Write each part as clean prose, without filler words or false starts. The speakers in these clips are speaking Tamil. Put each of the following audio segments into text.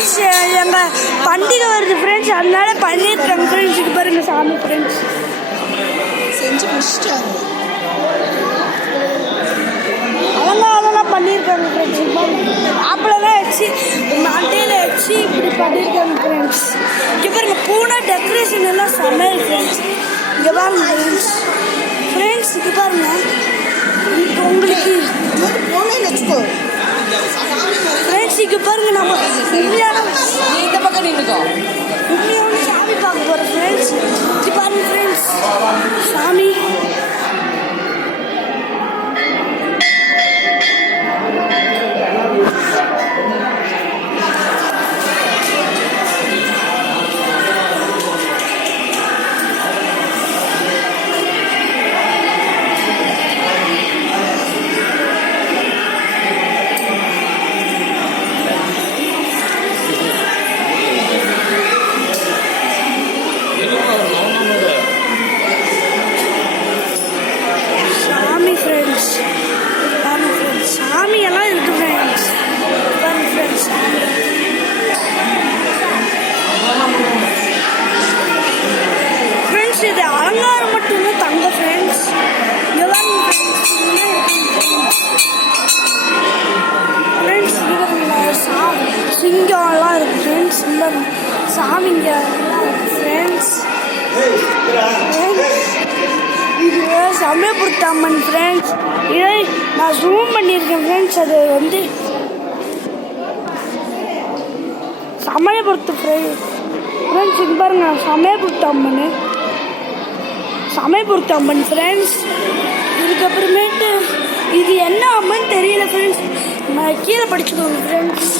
ஃப்ரெண்ட்ஸ் எங்கள் பண்டிகை வருது ஃப்ரெண்ட்ஸ், அதனால பண்ணியிருக்காங்க ஃப்ரெண்ட்ஸுக்கு பாருங்க சாமி ஃப்ரெண்ட்ஸ் செஞ்சு முடிச்சிட்டாங்க. அதெல்லாம் பண்ணியிருக்காங்க ஃப்ரெண்ட்ஸ். ஆப்பிளெல்லாம் வச்சு மண்டையில் வச்சு இப்படி பண்ணியிருக்காங்க ஃப்ரெண்ட்ஸ். இங்கே பாருங்க பூனை டெக்கரேஷன் எல்லாம் சமையல் ஃப்ரெண்ட்ஸ். இங்கே பாருங்க ஃப்ரெண்ட்ஸ் இங்கே பாருங்க உங்களுக்கு வச்சுக்கோ ஃப்ரெண்ட்ஸ். இங்கே பாருங்க நம்ம உண்மையான இந்த பக்கம் நின்றுக்கோ. உண்மையான சாமி பார்க்க போகிறோம் ஃப்ரெண்ட்ஸ். இங்கே பாருங்க ஃப்ரெண்ட்ஸ் சாமி சாமியெல்லாம் இருக்கு ஃப்ரெண்ட்ஸ். ஃப்ரெண்ட்ஸ் ஃப்ரெண்ட்ஸ் இது அலங்காரம் மட்டும்தான் தங்க ஃப்ரெண்ட்ஸ். இதெல்லாம் ஃப்ரெண்ட்ஸ் சிங்கம்லாம் இருக்கு ஃப்ரெண்ட்ஸ். இந்த சாமிங்க ஃப்ரெண்ட்ஸ். இது சமயபுரத்து அம்மன் ஃப்ரெண்ட்ஸ். இதை நான் ஜூம் பண்ணியிருக்கேன் ஃப்ரெண்ட்ஸ். அது வந்து சமயபுரத்து ஃப்ரெண்ட்ஸ். இங்கே பாருங்க சமயபுரத்து அம்மன் ஃப்ரெண்ட்ஸ். இதுக்கப்புறமேட்டு இது என்ன அம்மன் தெரியல ஃப்ரெண்ட்ஸ், நான் கீழே படிச்சுக்கோங்க ஃப்ரெண்ட்ஸ்.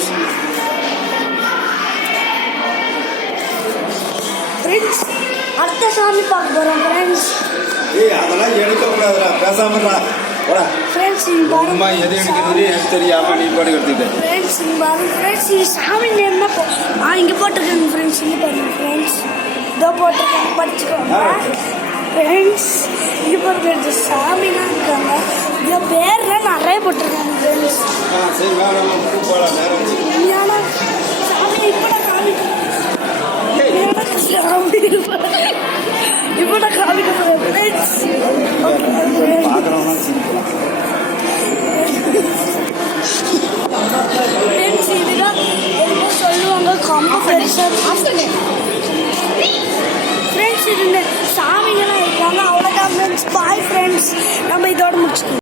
ஃப்ரெண்ட்ஸ் அடுத்த சாமி பார்க்க போகிறோம் ஃப்ரெண்ட்ஸ். அதெல்லாம் எடுக்கக்கூடாதுடா, பேசாமடா போடா ஃப்ரெண்ட்ஸ். அம்மா எது எடுக்கிறது எனக்கு தெரியாம நீ போட்டு எடுத்துக்கிட்டேன் ஃப்ரெண்ட்ஸ். ஃப்ரெண்ட்ஸ் இது சாமி நேம் தான் இங்கே போட்டிருக்காங்க ஃப்ரெண்ட்ஸ். இங்கே பாருங்க ஃப்ரெண்ட்ஸ், இதோ போட்டிருக்காங்க படிச்சுக்கோங்க ஃப்ரெண்ட்ஸ். இங்கே பாருங்க சாமிலாம் இருக்காங்க, இதில் பேர்லாம் நிறைய போட்டிருக்காங்க ஃப்ரெண்ட்ஸ். சரி போகலாம் நேரம் உண்மையான சாமி இப்போ நான் காமிக்கிறேன். இப்போ நான் காமிக்க போகிறேன் ஃப்ரெண்ட்ஸ். ஃப்ரெண்ட்ஸ் இதுதான் என்ன சொல்லுவாங்க கம்ப பெருசாக ஃப்ரெண்ட்ஸ். இது சாமிங்கெல்லாம் இருக்காங்க. அவ்வளோதான் ஃப்ரெண்ட்ஸ். பாய் ஃப்ரெண்ட்ஸ், நம்ம இதோட முடிச்சுக்கோங்க.